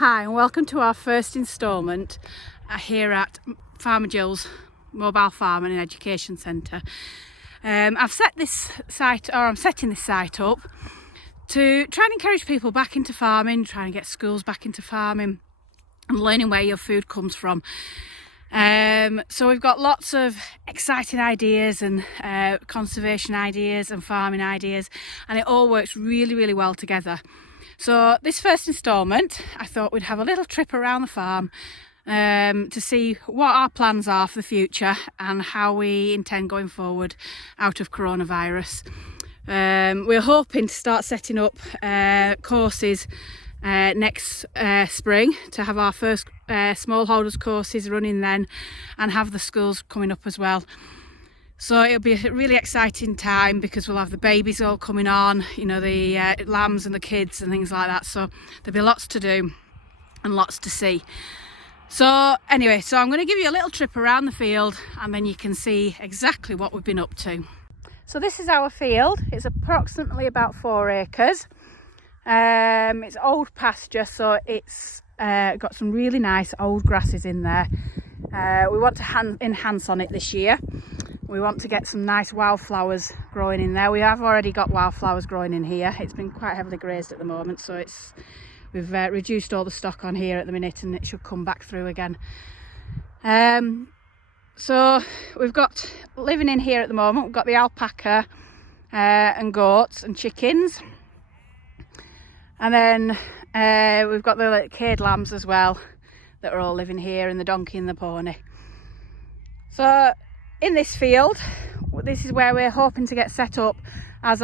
Hi and welcome to our first instalment here at Farmer Jill's Mobile Farming and Education Centre. I've set this site, or I'm setting this site up to try and encourage people back into farming, try and get schools back into farming and learning where your food comes from. So we've got lots of exciting ideas and conservation ideas and farming ideas, and it all works really well together. So this first instalment, I thought we'd have a little trip around the farm to see what our plans are for the future and how we intend going forward out of coronavirus. We're hoping to start setting up courses next spring, to have our first smallholders courses running then, and have the schools coming up as well. So it'll be a really exciting time because we'll have the babies all coming on, you know, the lambs and the kids and things like that. So there'll be lots to do and lots to see. So anyway, so I'm going to give you a little trip around the field and then you can see exactly what we've been up to. So this is our field. It's approximately about 4 acres. It's old pasture, so it's got some really nice old grasses in there. We want to enhance on it this year. We want to get some nice wildflowers growing in there. We have already got wildflowers growing in here. It's been quite heavily grazed at the moment, so we've reduced all the stock on here at the minute, and it should come back through again. So we've got, living in here at the moment, we've got the alpaca and goats and chickens. And then we've got the cared lambs as well that are all living here, and the donkey and the pony. So in this field, this is where we're hoping to get set up as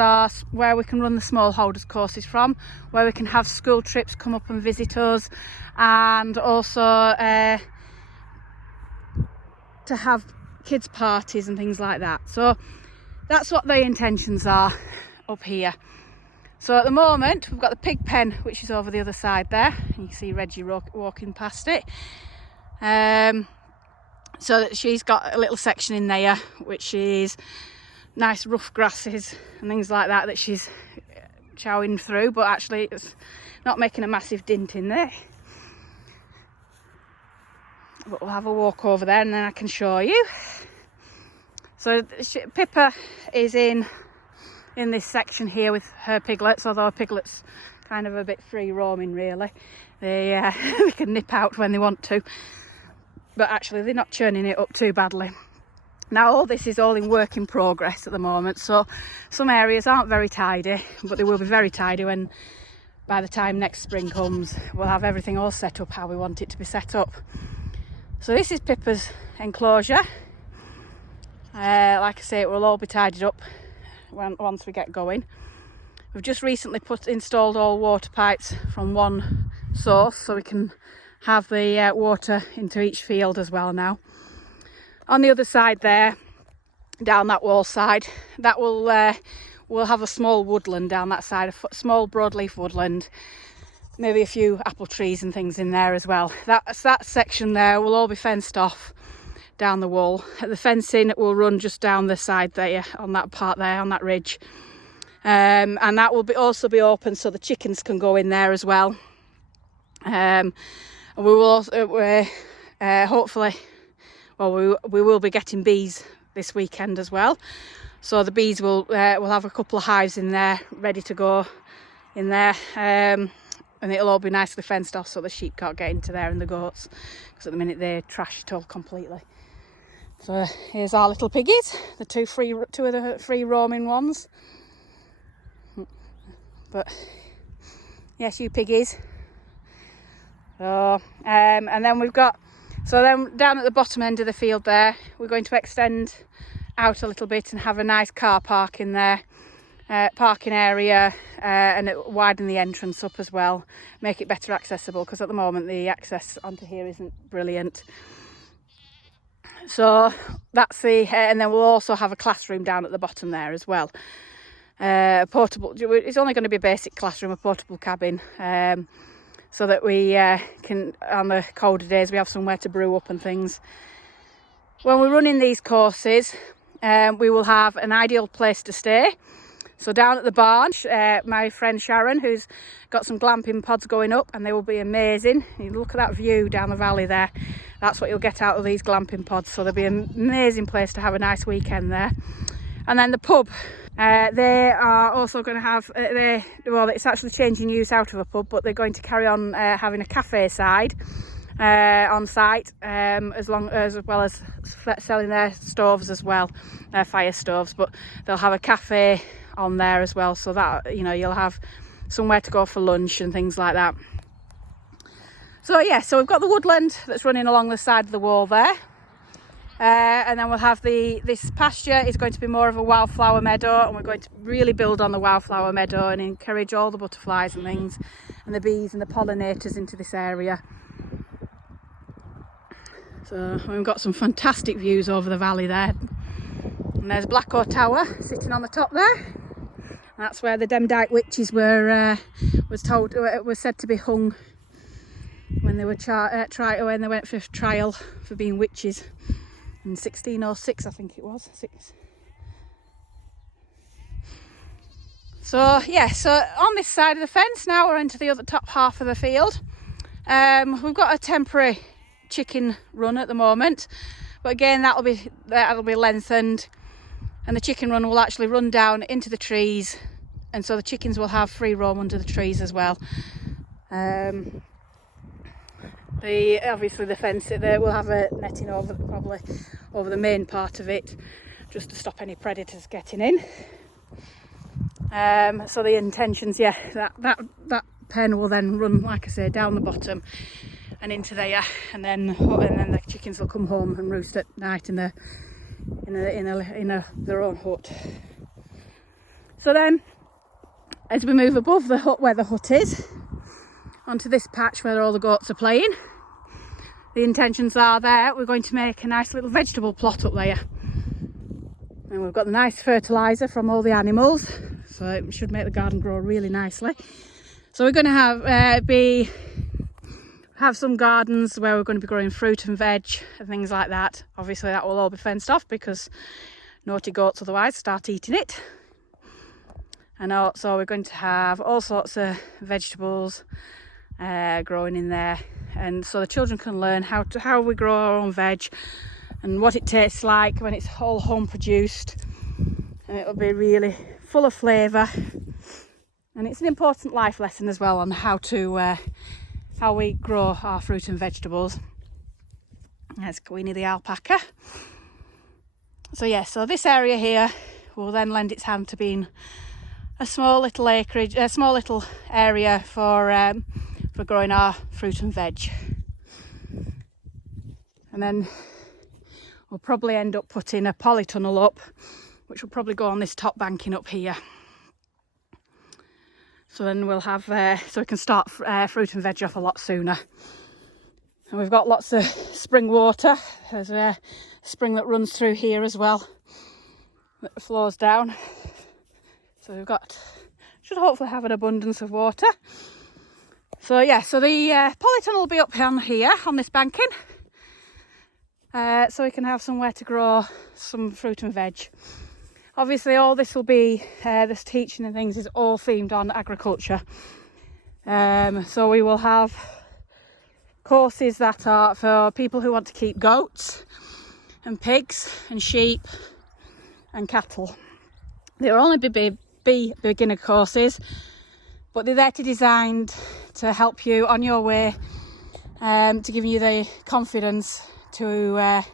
where we can run the smallholders courses from, where we can have school trips come up and visit us, and also to have kids parties and things like that. So that's what the intentions are up here. So at the moment we've got the pig pen, which is over the other side there. You can see Reggie walking past it. So that she's got a little section in there which is nice rough grasses and things like that she's chowing through, but actually it's not making a massive dint in there. But we'll have a walk over there and then I can show you. So Pippa is in this section here with her piglets, although piglets kind of a bit free roaming really. They can nip out when they want to, but actually they're not churning it up too badly. Now all this is all in work in progress at the moment, so some areas aren't very tidy, but they will be very tidy when, by the time next spring comes, we'll have everything all set up how we want it to be set up. So this is Pippa's enclosure. Like I say, it will all be tidied up once we get going. We've just recently installed all water pipes from one source, so we can have the water into each field as well now. On the other side there, down that wall side, that we'll have a small woodland down that side, a small broadleaf woodland, maybe a few apple trees and things in there as well. That section there will all be fenced off down the wall. The fencing will run just down the side there, on that part there, on that ridge, and that will also be open so the chickens can go in there as well. We will also, hopefully, well, we will be getting bees this weekend as well. So the bees will have a couple of hives in there ready to go in there, and it'll all be nicely fenced off so the sheep can't get into there and the goats, because at the minute they trash it all completely. So here's our little piggies, two of the free roaming ones. But yes, you piggies. So, and then we've got, so then down at the bottom end of the field there, we're going to extend out a little bit and have a nice car park in there, parking area, and widen the entrance up as well, make it better accessible, because at the moment the access onto here isn't brilliant. So that's and then we'll also have a classroom down at the bottom there as well. Portable, it's only going to be a basic classroom, a portable cabin, so that we can, on the colder days, we have somewhere to brew up and things. When we're running these courses, we will have an ideal place to stay. So down at the barn, my friend Sharon, who's got some glamping pods going up, and they will be amazing. You look at that view down the valley there. That's what you'll get out of these glamping pods. So they'll be an amazing place to have a nice weekend there. And then the pub, they are also going to have, well, it's actually changing use out of a pub, but they're going to carry on having a cafe side on site, as well as selling their stoves as well, their fire stoves. But they'll have a cafe on there as well, so that, you know, you'll have somewhere to go for lunch and things like that. So yeah, so we've got the woodland that's running along the side of the wall there, and then we'll have this pasture is going to be more of a wildflower meadow, and we're going to really build on the wildflower meadow and encourage all the butterflies and things and the bees and the pollinators into this area. So we've got some fantastic views over the valley there, and there's Blacko Tower sitting on the top there. That's where the Demdike witches was said to be hung when they were when they went for trial for being witches in 1606, I think it was. So yeah, so on this side of the fence now we're into the other top half of the field. We've got a temporary chicken run at the moment, but again that'll be lengthened, and the chicken run will actually run down into the trees, and so the chickens will have free roam under the trees as well. Obviously the fence there will have a netting probably over the main part of it, just to stop any predators getting in. So the intentions, yeah, that pen will then run, like I say, down the bottom and into there, and then the chickens will come home and roost at night in their own hut. So then, as we move above the hut where the hut is, onto this patch where all the goats are playing, the intentions are there we're going to make a nice little vegetable plot up there, and we've got the nice fertiliser from all the animals, so it should make the garden grow really nicely. So we're going to have some gardens where we're going to be growing fruit and veg and things like that. Obviously that will all be fenced off because naughty goats otherwise start eating it. And also we're going to have all sorts of vegetables growing in there, and so the children can learn how we grow our own veg and what it tastes like when it's all home produced, and it'll be really full of flavour, and it's an important life lesson as well on how we grow our fruit and vegetables. There's Queenie the alpaca. So yeah, so this area here will then lend its hand to being a small little area for growing our fruit and veg. And then we'll probably end up putting a polytunnel up, which will probably go on this top banking up here. So then we'll have, so we can start fruit and veg off a lot sooner. And we've got lots of spring water. There's a spring that runs through here as well, that flows down. So should hopefully have an abundance of water. So yeah, so the polytunnel will be up on here, on this banking. So we can have somewhere to grow some fruit and veg. Obviously all this will be, this teaching and things is all themed on agriculture. So we will have courses that are for people who want to keep goats and pigs and sheep and cattle. They'll only be beginner courses, but they're there to designed to help you on your way, to give you the confidence to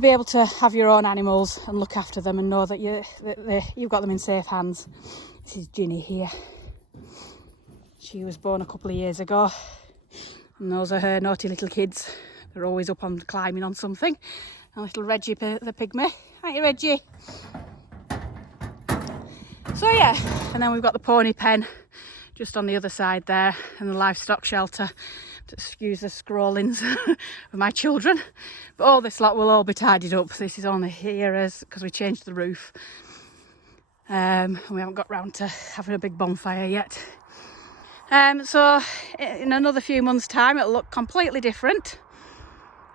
be able to have your own animals and look after them and know that you've got them in safe hands. This is Ginny here. She was born a couple of years ago, and those are her naughty little kids. They're always up on climbing on something. And little Reggie the pygmy. Aren't you, Reggie? So yeah, and then we've got the pony pen just on the other side there, and the livestock shelter. Excuse the scrollings of my children, but all this lot will all be tidied up. This is only here because we changed the roof, and we haven't got round to having a big bonfire yet. So in another few months' time it'll look completely different,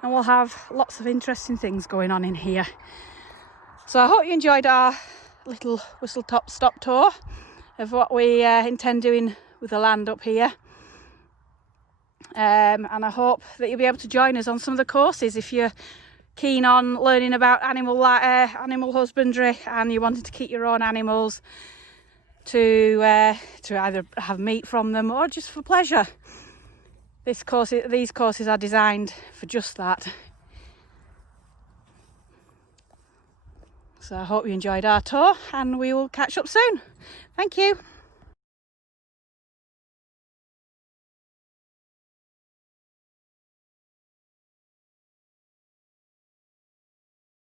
and we'll have lots of interesting things going on in here. So I hope you enjoyed our little whistle-top stop tour of what we intend doing with the land up here. And I hope that you'll be able to join us on some of the courses if you're keen on learning about animal husbandry and you wanted to keep your own animals to either have meat from them or just for pleasure. These courses are designed for just that. So I hope you enjoyed our tour and we will catch up soon. Thank you.